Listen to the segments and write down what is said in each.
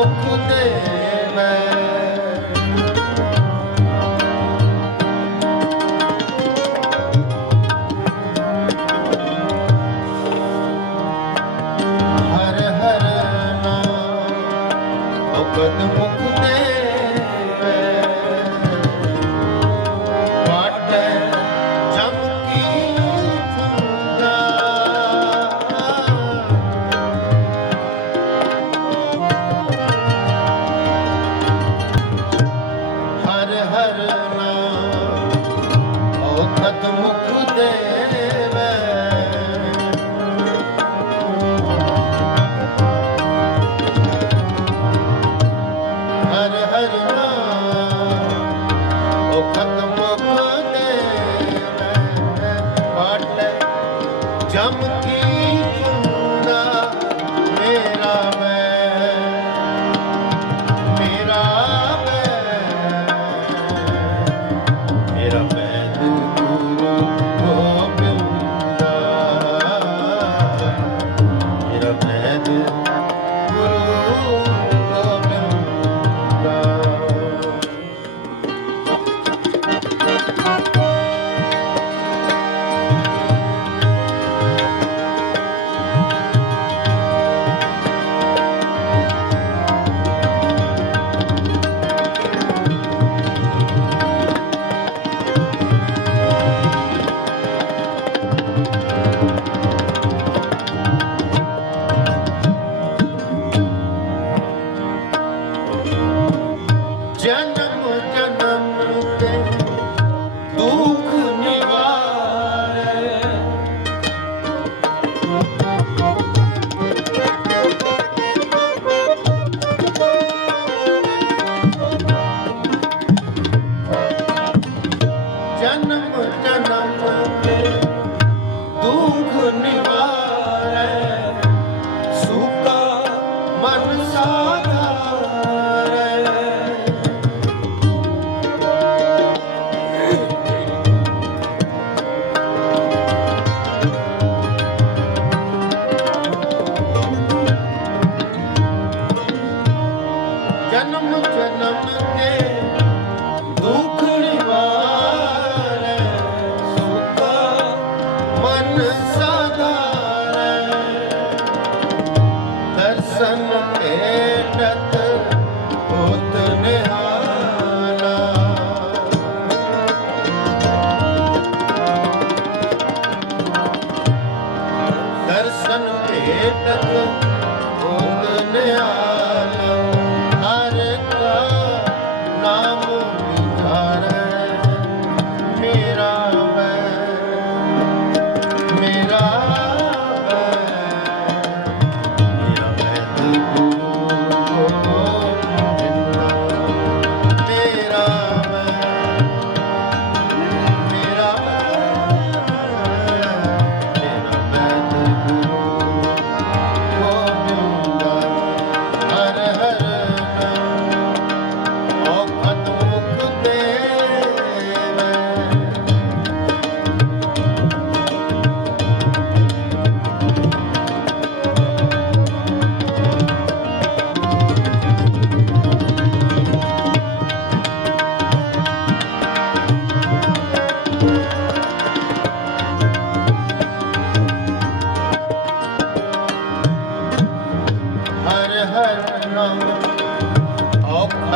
বক্ষতে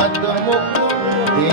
atmukuti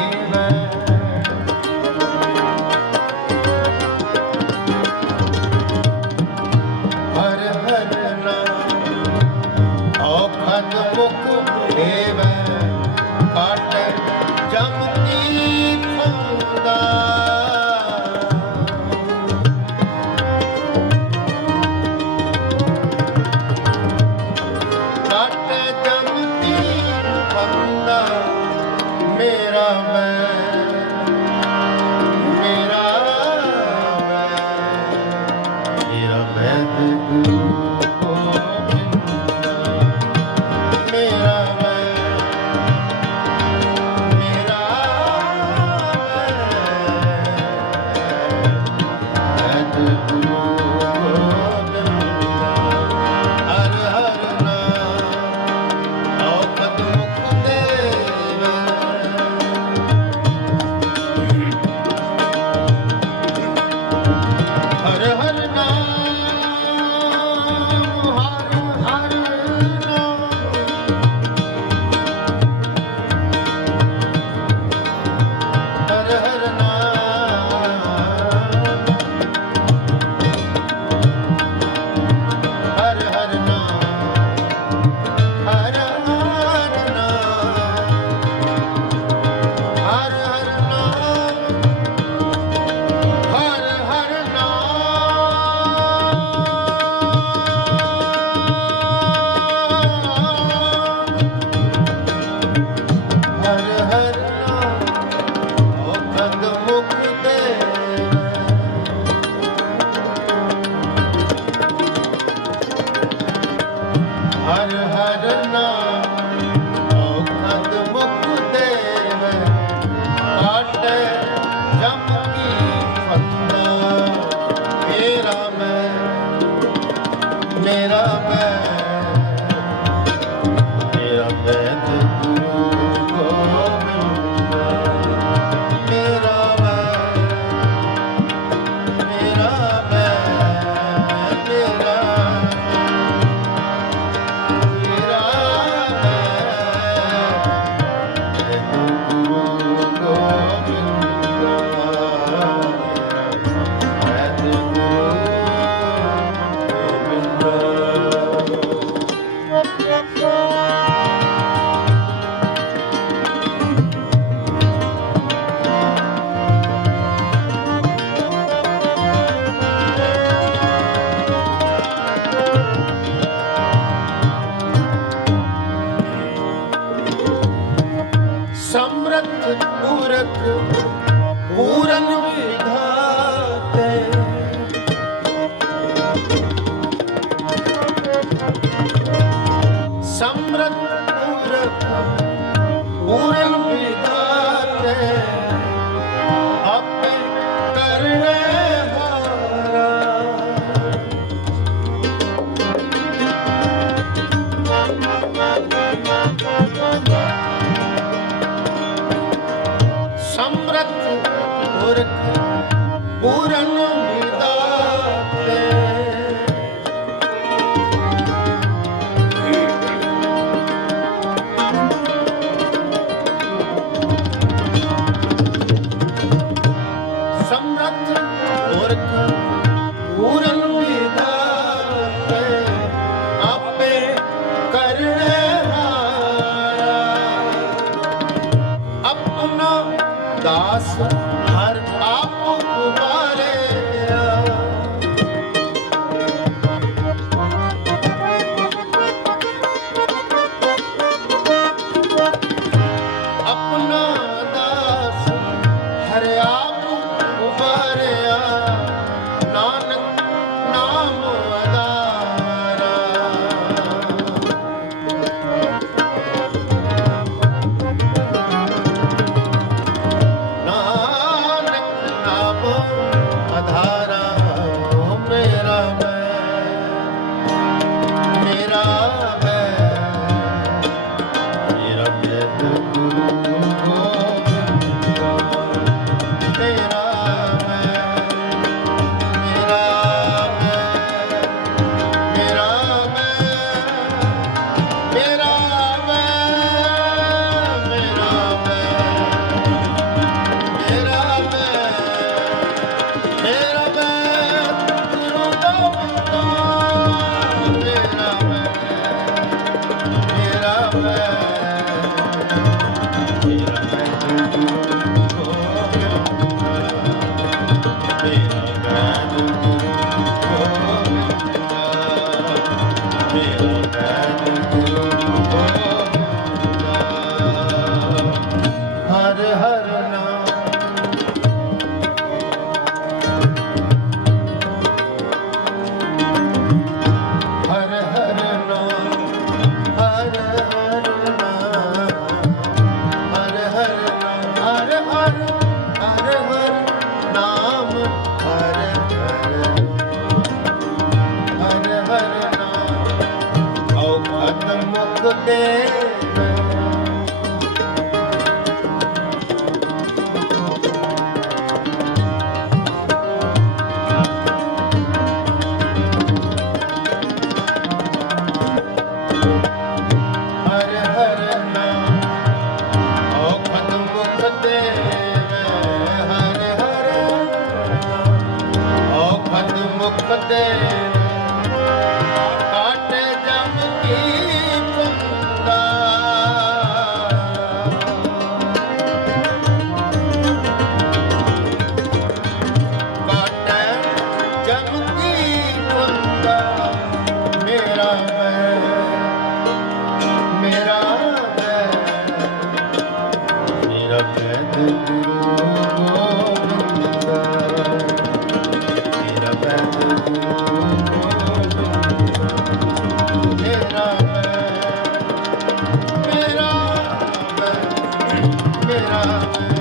esperar.